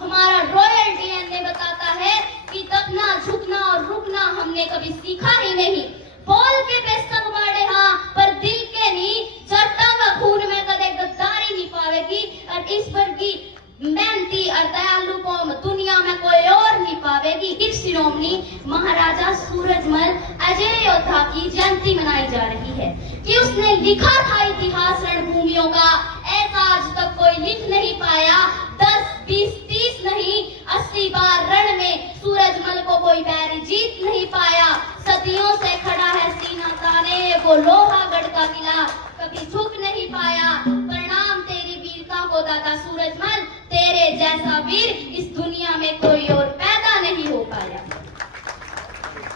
हमारा royal DNA बताता है कि दबना, झुकना और रुकना हमने कभी सीखा ही नहीं। बोल के बेशक मारे हाँ, पर दिल के नहीं। जट्टा व खून में कदे गद्दारी नहीं पावेगी, और इस वर्गी मेहनती और दयालु कौम दुनिया में कोई और नहीं पावेगी। इस शिरोमणि महाराजा सूरजमल अजय योद्धा की जयंती मनाई जा रही है कि उसने लिखा था इतिहास रणभूमियों का, ऐसा आज तक कोई लिख नहीं पाया। 10, 20, 30 नहीं 80 बार रण में सूरजमल को कोई बैरी जीत नहीं पाया। सदियों से खड़ा है सीना ताने वो लोहागढ़ का किला, कभी झुक नहीं पाया। प्रणाम तेरी वीरता को दाता सूरजमल, तेरे जैसा वीर इस दुनिया में कोई और पैदा नहीं हो पाया।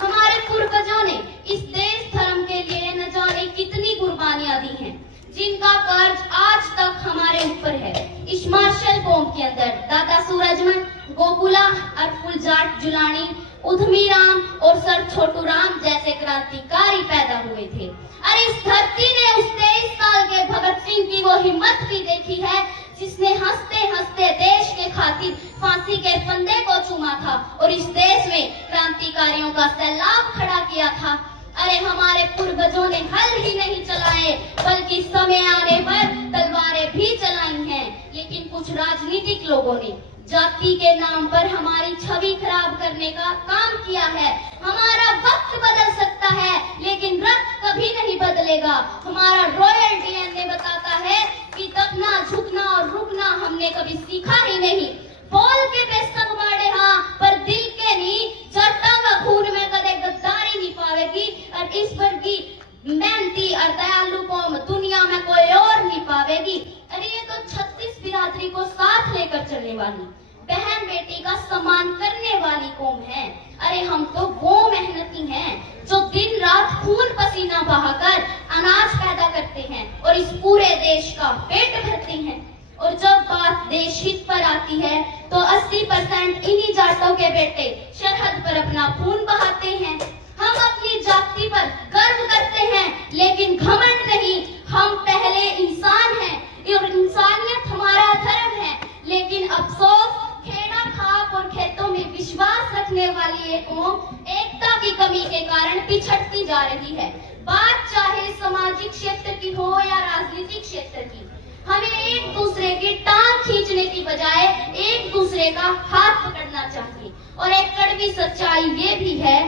हमारे पूर्वजों ने इस देश धर्म के लिए न जाने कितनी कुर्बानियां दी हैं, जिनका कर्ज आज तक हमारे ऊपर है। इस मार्शल कौम के अंदर दादा सूरजमल, गोकुला और फुलजाट जुलानी, उधमी राम और सर छोटू राम जैसे क्रांतिकारी पैदा हुए थे। और इस धरती ने उस 23 साल के भगत सिंह की वो हिम्मत भी देखी है जिसने हंसते हंसते देश के खातिर फांसी के फंदे को चूमा था और इस देश में क्रांतिकारियों का सैलाब खड़ा किया था। अरे हमारे पूर्वजों ने हल ही नहीं चलाए, बल्कि समय आने पर तलवारें भी चलाई हैं। लेकिन कुछ राजनीतिक लोगों ने जाति के नाम पर हमारी छवि खराब करने का काम किया है। हमारा वक्त बदल सकता है, लेकिन रक्त कभी नहीं बदलेगा। हमारा रॉयल डीएनए बताता है कि दबना, झुकना और रुकना हमने कभी सीखा ही नहीं। बोल के बेशक मारे हाँ, पर दिल के नहीं। जट्टा व खून में कदे गद्दारी नहीं पावेगी, और इस वर्गी मेहनती और दयालु कौम दुनिया में कोई और नहीं पावेगी। अरे ये तो 36 बिरादरी को साथ लेकर चलने वाली, बहन बेटी का सम्मान करने वाली कौम है। अरे हम तो वो मेहनती हैं जो दिन रात खून पसीना बहाकर अनाज पैदा करते हैं और इस पूरे देश का पेट भरते हैं। और जब बात देश हित पर आती है तो 80% इन्हीं जाटों के बेटे सरहद पर अपना खून बहाते हैं। हम अपनी जाति पर गर्व करते हैं, लेकिन घमंड नहीं। हम पहले इंसान हैं और इंसानियत हमारा धर्म है। लेकिन अफसोस, खेड़ा खाप और खेतों में विश्वास रखने वाली एक कौम एकता की कमी के कारण पिछड़ती जा रही है। बात चाहे सामाजिक क्षेत्र की हो या राजनीतिक क्षेत्र की, हमें एक दूसरे की टांग खींचने की बजाय एक दूसरे का हाथ पकड़ना चाहिए। और एक कड़वी सच्चाई ये भी है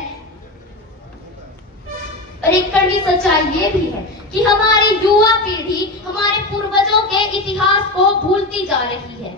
कि हमारी युवा पीढ़ी हमारे पूर्वजों के इतिहास को भूलती जा रही है।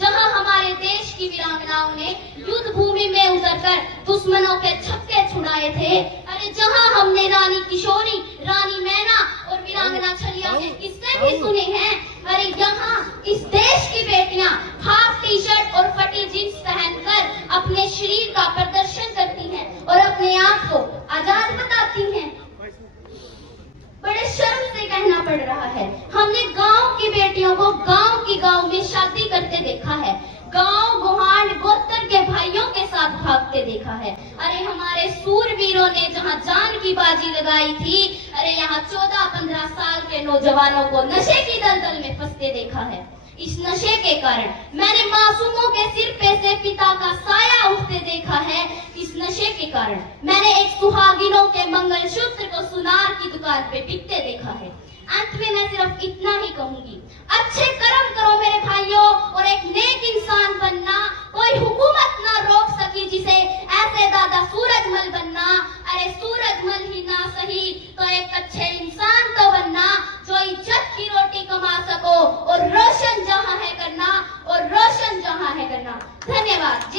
जहां हमारे देश की वीरांगनाओं ने युद्ध भूमि में उतरकर दुश्मनों के छक्के छुड़ाए थे, अरे जहां हमने रानी किशोरी, रानी मैना और वीरांगना छलिया के किस्से भी सुने हैं, अरे यहाँ इस देश की बेटियां हाफ टी शर्ट और फटी जींस पहनकर अपने शरीर का प्रदर्शन करती हैं और अपने आप को आजाद बताती हैं। बड़े शर्म से कहना पड़ रहा है, हमने गांव की बेटियों को गांव में शादी करते देखा है, गांव गुहांड गोत्र के भाइयों के साथ भागते देखा है। अरे हमारे सूरवीरों ने जहां जान की बाजी लगाई थी, अरे यहाँ 14-15 साल के नौजवानों को नशे की दलदल में फंसते देखा है। इस नशे के कारण मैंने मासूमों के सिर पे से पिता का साया उठते देखा है। इस नशे के कारण मैंने एक सुहागिनों के मंगलसूत्र को सुनार की दुकान पे बिकते देखा है। अंत में मैं सिर्फ इतना ही कहूंगी, अच्छे कर्म करो मेरे भाइयों, और एक नेक इंसान बनना। कोई हुकूमत ना रोक सकी जिसे ऐसे दादा सूरजमल बनना। अरे सूरजमल ही ना सही तो एक अच्छे इंसान तो बनना, जो इज्जत की रोटी कमा सको और रोशन जहां है करना। धन्यवाद।